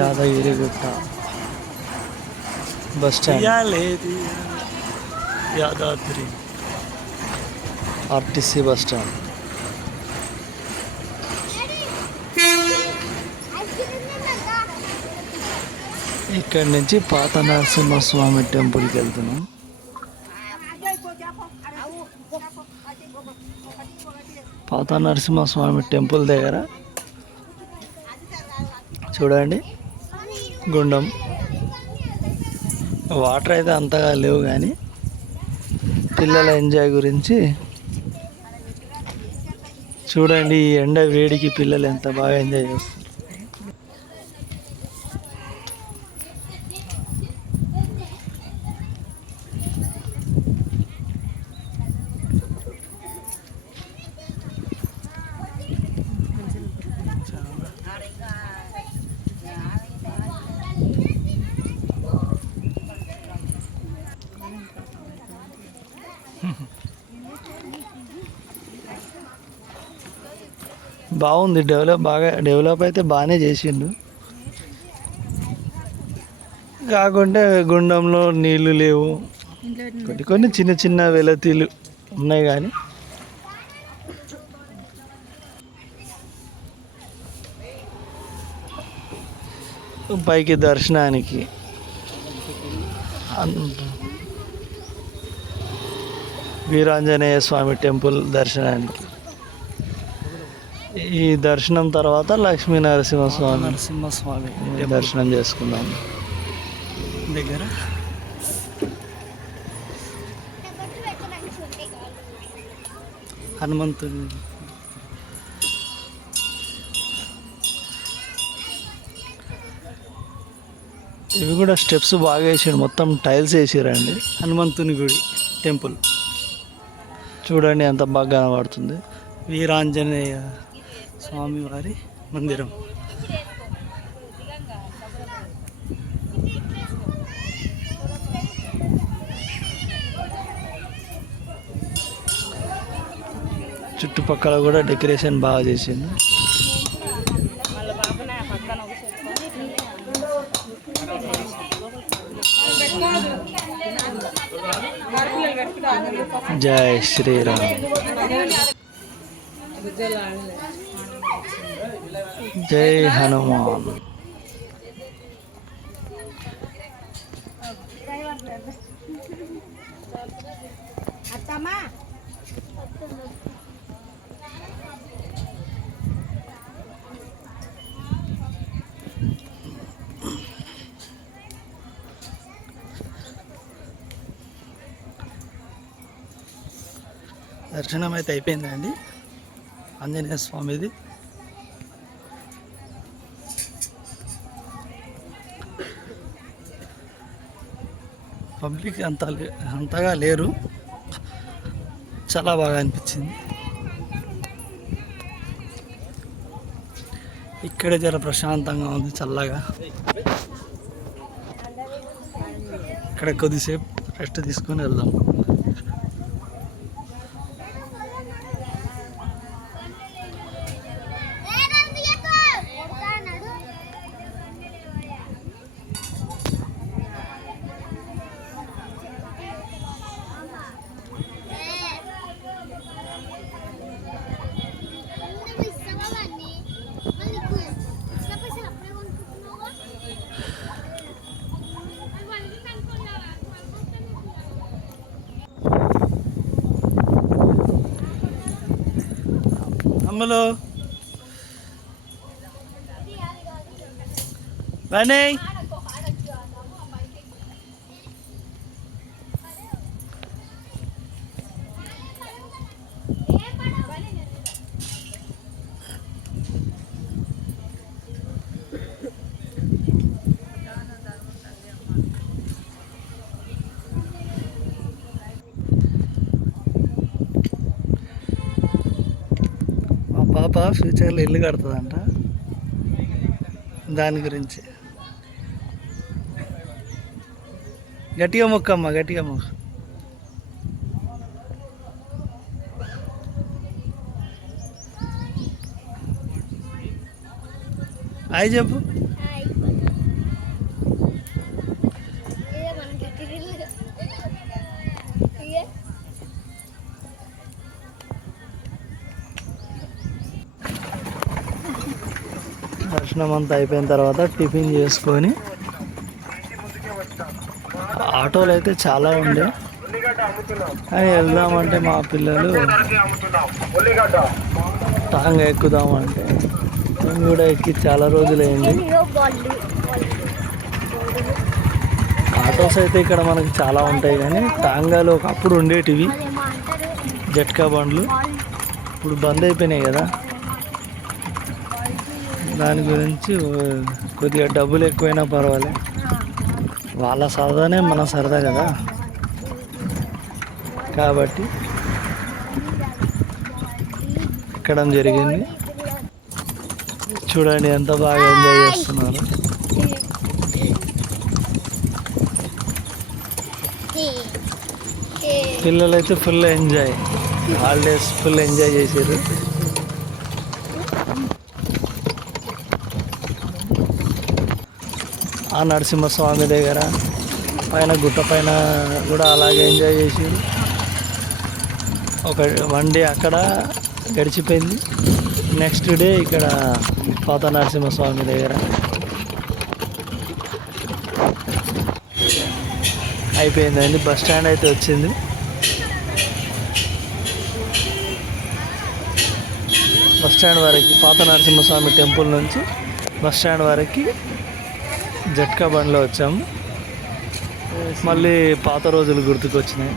Yadagirigutta bus stand, Yadadri RTC bus stand. ఇక్కడి నుంచి పాత నరసింహస్వామి టెంపుల్కి వెళ్తున్నాం. పాత నరసింహస్వామి టెంపుల్ దగ్గర చూడండి గుండం. వాటర్ అయితే అంతగా లేవు కానీ పిల్లల ఎంజాయ్ గురించి చూడండి. ఈ ఎండ వేడికి పిల్లలు ఎంత బాగా ఎంజాయ్ చేస్తారు. బాగుంది, డెవలప్ అయితే బాగానే చేసిండు. కాకుంటే గుండంలో నీళ్లు లేవు, కొన్ని చిన్న చిన్న వెలతీలు ఉన్నాయి. కానీ పైకి దర్శనానికి వీరాంజనేయ స్వామి టెంపుల్ దర్శనానికి, ఈ దర్శనం తర్వాత లక్ష్మీ నరసింహస్వామి దర్శనం చేసుకుందాం దగ్గర. హనుమంతుడు ఇవి కూడా స్టెప్స్ బాగా వేసాడు, మొత్తం టైల్స్ వేసారండి. హనుమంతుని గుడి టెంపుల్ చూడండి ఎంత బాగా కనబడుతుంది. వీరాంజనేయ స్వామి వారి మందిరం. చుట్టుపక్కల కూడా డెకరేషన్ బాగా చేసిండు. జై శ్రీరామ్, జై హనుమాన్. దర్శనం అయితే అయిపోయిందండి ఆంజనేయ స్వామిది. పబ్లిక్ అంతగా లేరు, చాలా బాగా అనిపించింది. ఇక్కడ జర ప్రశాంతంగా ఉంది, చల్లగా. ఇక్కడ కొద్దిసేపు రెస్ట్ తీసుకొని వెళ్దాం. అమ్మలో బనే పాప ఫ్యూచర్లో ఇల్లు కడుతుందంట, దాని గురించి. గట్టిగా మొక్కమ్మ, గట్టిగా మొక్క. హాయ్ చెప్పు. దర్శనం అంతా అయిపోయిన తర్వాత టిఫిన్ చేసుకొని ఆటోలు అయితే చాలా ఉండే అని వెళ్దామంటే మా పిల్లలు టాంగా ఎక్కుదామంటే మేము కూడా ఎక్కి చాలా రోజులైంది. ఆటోస్ అయితే ఇక్కడ మనకి చాలా ఉంటాయి కానీ టాంగాలో ఒకప్పుడు ఉండేటివి జట్కా బండ్లు, ఇప్పుడు బంద్ అయిపోయినాయి కదా. దాని గురించి కొద్దిగా డబ్బులు ఎక్కువైనా పర్వాలేదు, వాళ్ళ సరదానే మన సరదా కదా. కాబట్టి ఎక్కడం జరిగింది. చూడండి ఎంత బాగా ఎంజాయ్ చేస్తున్నారు. పిల్లలైతే full enjoy, holidays full enjoy చేసారు. ఆ నరసింహస్వామి దగ్గర పైన గుట్ట పైన కూడా అలాగే ఎంజాయ్ చేసారు. ఒక 1 డే అక్కడ గడిచిపోయింది. నెక్స్ట్ డే ఇక్కడ పాత నరసింహస్వామి దగ్గర అయిపోయిందండి. బస్ స్టాండ్ అయితే వచ్చింది. బస్ స్టాండ్ వరకు పాత నరసింహస్వామి టెంపుల్ నుంచి బస్ స్టాండ్ వరకు జట్కా బండ్లో వచ్చాము. మళ్ళీ పాత రోజులు గుర్తుకొచ్చినాయి.